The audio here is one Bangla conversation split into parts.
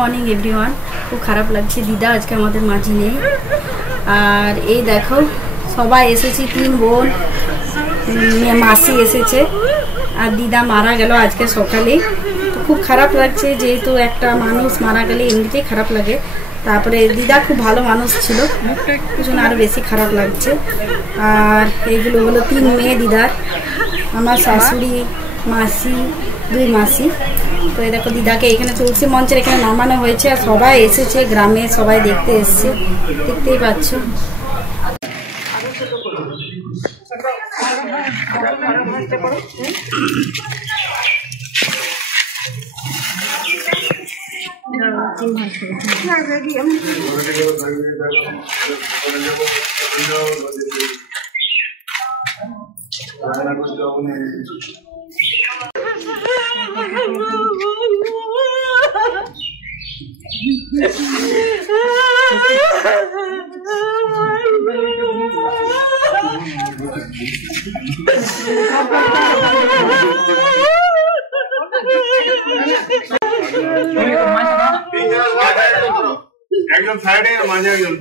Morning everyone. খুব খারাপ লাগছে, দিদা আজকে আমাদের মাঝে নেই। আর এই দেখো সবাই এসেছি, 3 বোন, মাসি এসেছে, আর দিদা মারা গেল আজকে সকালে। তো খুব খারাপ লাগছে, যেহেতু একটা মানুষ মারা গেলে এমনিতেই খারাপ লাগে। তারপরে দিদা খুব ভালো মানুষ ছিল, এই জন্য আরও বেশি খারাপ লাগছে। আর এইগুলো হলো 3 মেয়ে দিদার, আমার শাশুড়ি, মাসি, 2 মাসি। তো এই দেখো দিদাকে এখানে তুলসী মঞ্চের এখানে নামানো হয়েছে, আর সবাই এসেছে, গ্রামে সবাই দেখতে এসছে, দেখতেই পাচ্ছ। একদম সাইডে মাঝে একদম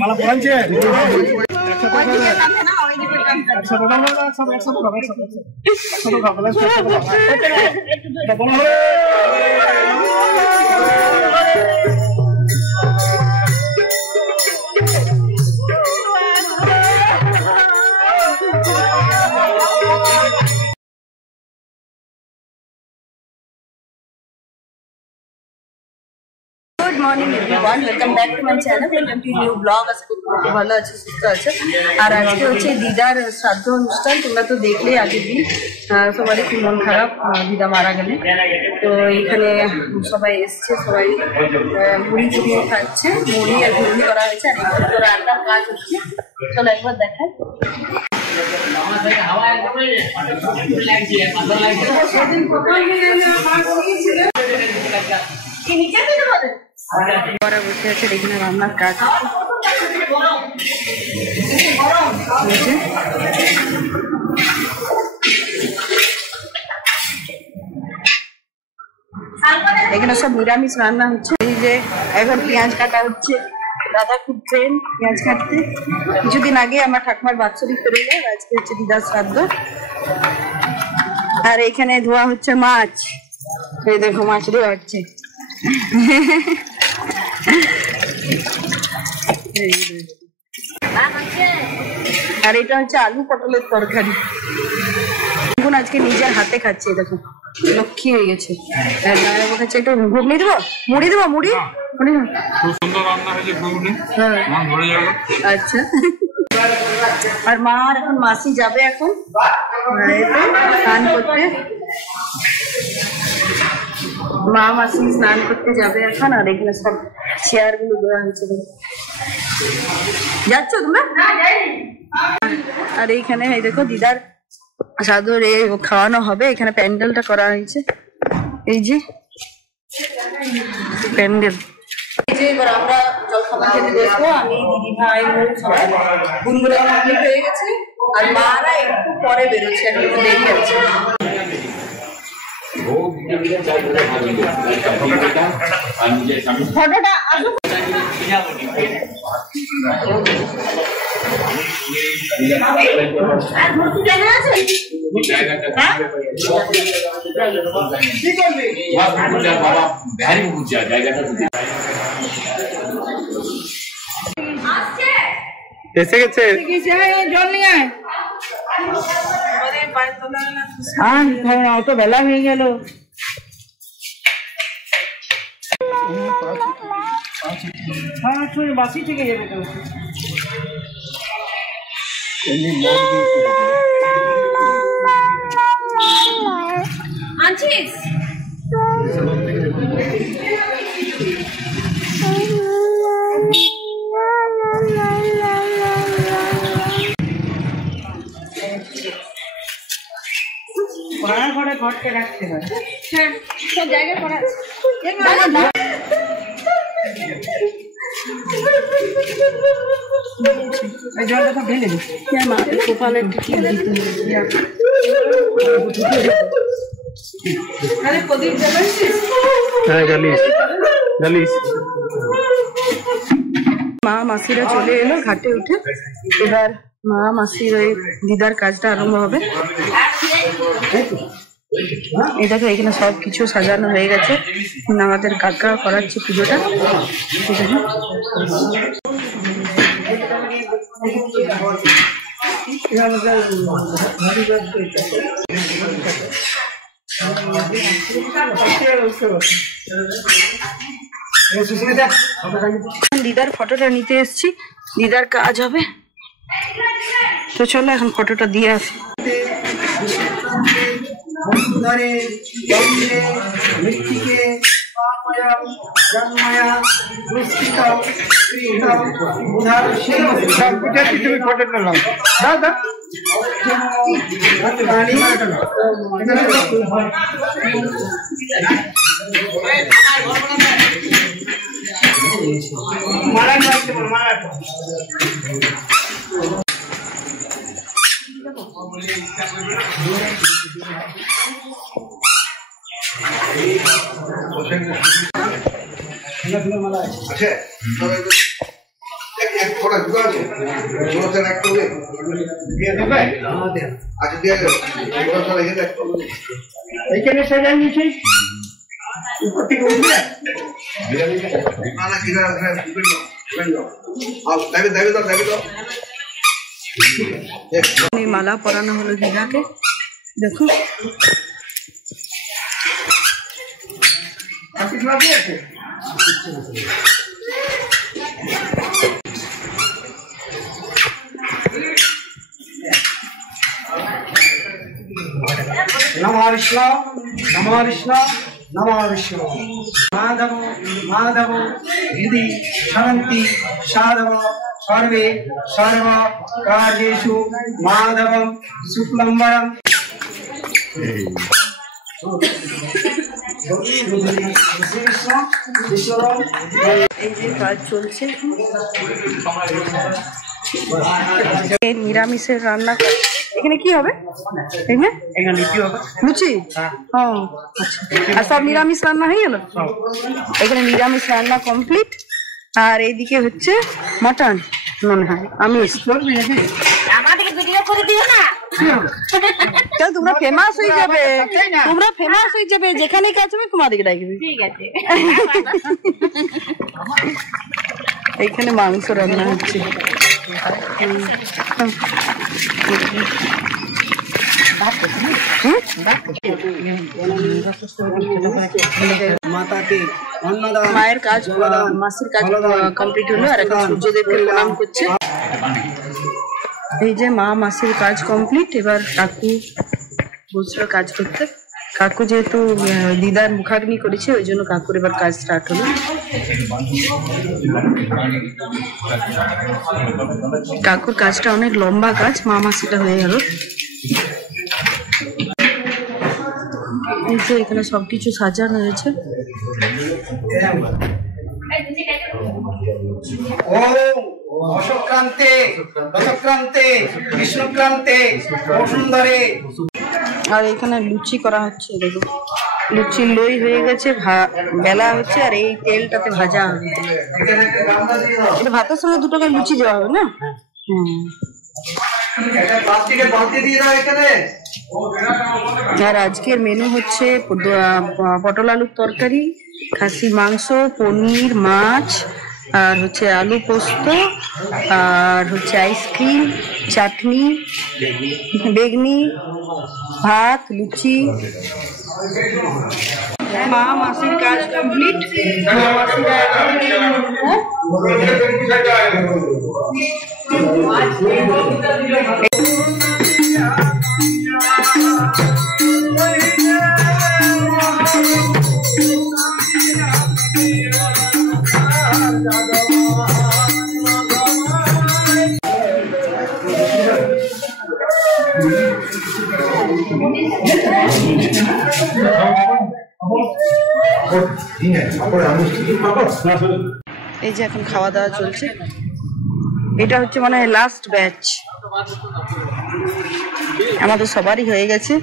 মালা পড়াচ্ছে good morning everyone, welcome back to my channel, welcome to new blog. আজকে খুব ভালো আছে, সুস্থ আছে। আর আজকে হচ্ছে দিদার শ্রাদ্ধ অনুষ্ঠান, তোমরা তো দেখলে আগের দিন। সবারই খুব মন খারাপ, দিদা মারা গেলে। তো এইখানে সবাই এসছে, সবাই মুড়ি চুড়ি খাচ্ছে, মুড়ি আর ঘুগনি করা হয়েছে, আর এখানে তো রান্নার কাজ হচ্ছে। চলো একবার দেখাই। বড়া বসে আছে, এখানে রান্নার কাজ এখানে সব নিরামিষ রান্না হচ্ছে। এই যে এখন পেঁয়াজ কাটা হচ্ছে, দাদা খুব ট্রেন পেঁয়াজ কাটতে। কিছুদিন আগে আমার ঠাকুমার বাৎসরিক পেরে গেল, আজকে হচ্ছে দিদার শ্রাদ্ধ। আর এখানে ধোয়া হচ্ছে মাছ, এই দেখো মাছ ধোয়া হচ্ছে। আর এটা হচ্ছে আলু পটলের তরকারি। এখন আজকে নিজের হাতে খাচ্ছে, দেখো লক্ষ্মী হয়ে গেছে। একটু ঘুগনি দেবো, মুড়ি দেবো, মুড়ি মুড়ি খুব সুন্দর রান্না হয়েছে, ঘুগনি ভরে যাবে। আচ্ছা, আর মা আর এখন মাসি যাবে এখন স্নান করতে। মা মাসি স্নান করতে যাবে এখন। আর এখানে সব চেয়ার গুলো দেওয়া হয়েছে, যাচ্ছ তোমরা? আর এইখানে এই দেখো দিদার সাদর খাওয়ানো হবে, এখানে প্যান্ডেলটা করা হয়েছে। এই যে প্যান্ডেল, এবার আমরা জল খাবার খেতে বসবো। আমি, দিদি ভাই, সবাই গুনগুলো কমপ্লিট হয়ে গেছে, আর মারা একটু পরে বেরোচ্ছে, একটু দেরি আছে। ফটোটা এসে গেছে, জল নিয়ে আয়। অত বেলা হয়ে গেল। বাসি থেকে যাবে তো। আনছিস? ঘরকে রাখতে পারে। হ্যাঁ, সব জায়গায় করা আছে। জলটা তো ঢেলে দিই। মা কপালে টিকিয়ে দিতে মা মাসিরা চলে এলো ঘাটে উঠে। এবার মা মাসির ওই দিদার কাজটা আরম্ভ হবে। এই দেখো এখানে সবকিছু সাজানো হয়ে গেছে। আমাদের কাকা করাচ্ছে পুজোটা। দিদার ফটোটা নিতে এসছি, দিদার কাজ হবে। তো চলো এখন ফটোটা দিয়ে আসি। মালা পরানো হলো দিদাকে। দেখো नमो विष्णु नमो विष्णु नमो विष्णु माधव माधव हृदि शरन्ति साधव सर्वे सर्व कार्येषु माधवं शुक्लम्बरम्। এই যে কাজ চলছে, নিরামিষের রান্না। এখানে কি হবে? এখানে লুচি। আচ্ছা, আর সব নিরামিষ রান্না হয়ে গেল। এখানে নিরামিষ রান্না কমপ্লিট। আর এইদিকে হচ্ছে মটন, মনে হয় আমিষ। তোমরা ফেমাস হয়ে যাবে, তোমরা ফেমাস হয়ে যাবে, যেখানে কাজ হবে তোমাদেরকে ডাকবে। ঠিক আছে। এইখানে মাংস রান্না হচ্ছে। মায়ের কাজ, মাসির কাজ কমপ্লিট হলো। আর এখন সূর্যদেবকে প্রণাম করছে। এই যে মা মাসির কাজ কমপ্লিট। এবার কাকু বসলো কাজ করতে। কাকু যেহেতু দিদার মুখাগ্নি করেছে, ওই জন্য কাকুর এবার কাজ স্টার্ট হলো। কাকুর কাজটা অনেক লম্বা কাজ, মা মাসিটা হয়ে গেল। এই যে এখানে সবকিছু সাজানো হয়েছে। অশোক্রান্তে রথক্রান্তে কৃষ্ণক্রান্তে বসুন্ধরে। আর এখানে লুচি করা হচ্ছে। দেখো লুচি লই হয়ে গেছে, বেলা হচ্ছে। আর এই তেলটাতে ভাজা হবে। এটা ভাতের সঙ্গে দুটো করে লুচি দেওয়া হবে না? আর আজকের মেনু হচ্ছে পটল আলুর তরকারি, খাসি মাংস, পনির, মাছ, আর হচ্ছে আলু পোস্ত, আর হচ্ছে আইসক্রিম, চাটনি, বেগনি, ভাত, লুচি। মা মাসির কাজ কমপ্লিট। মা মাসিরা এই যে এখন খাওয়া দাওয়া চলছে, এটা হচ্ছে মানে লাস্ট ব্যাচ, আমাদের সবারই হয়ে গেছে।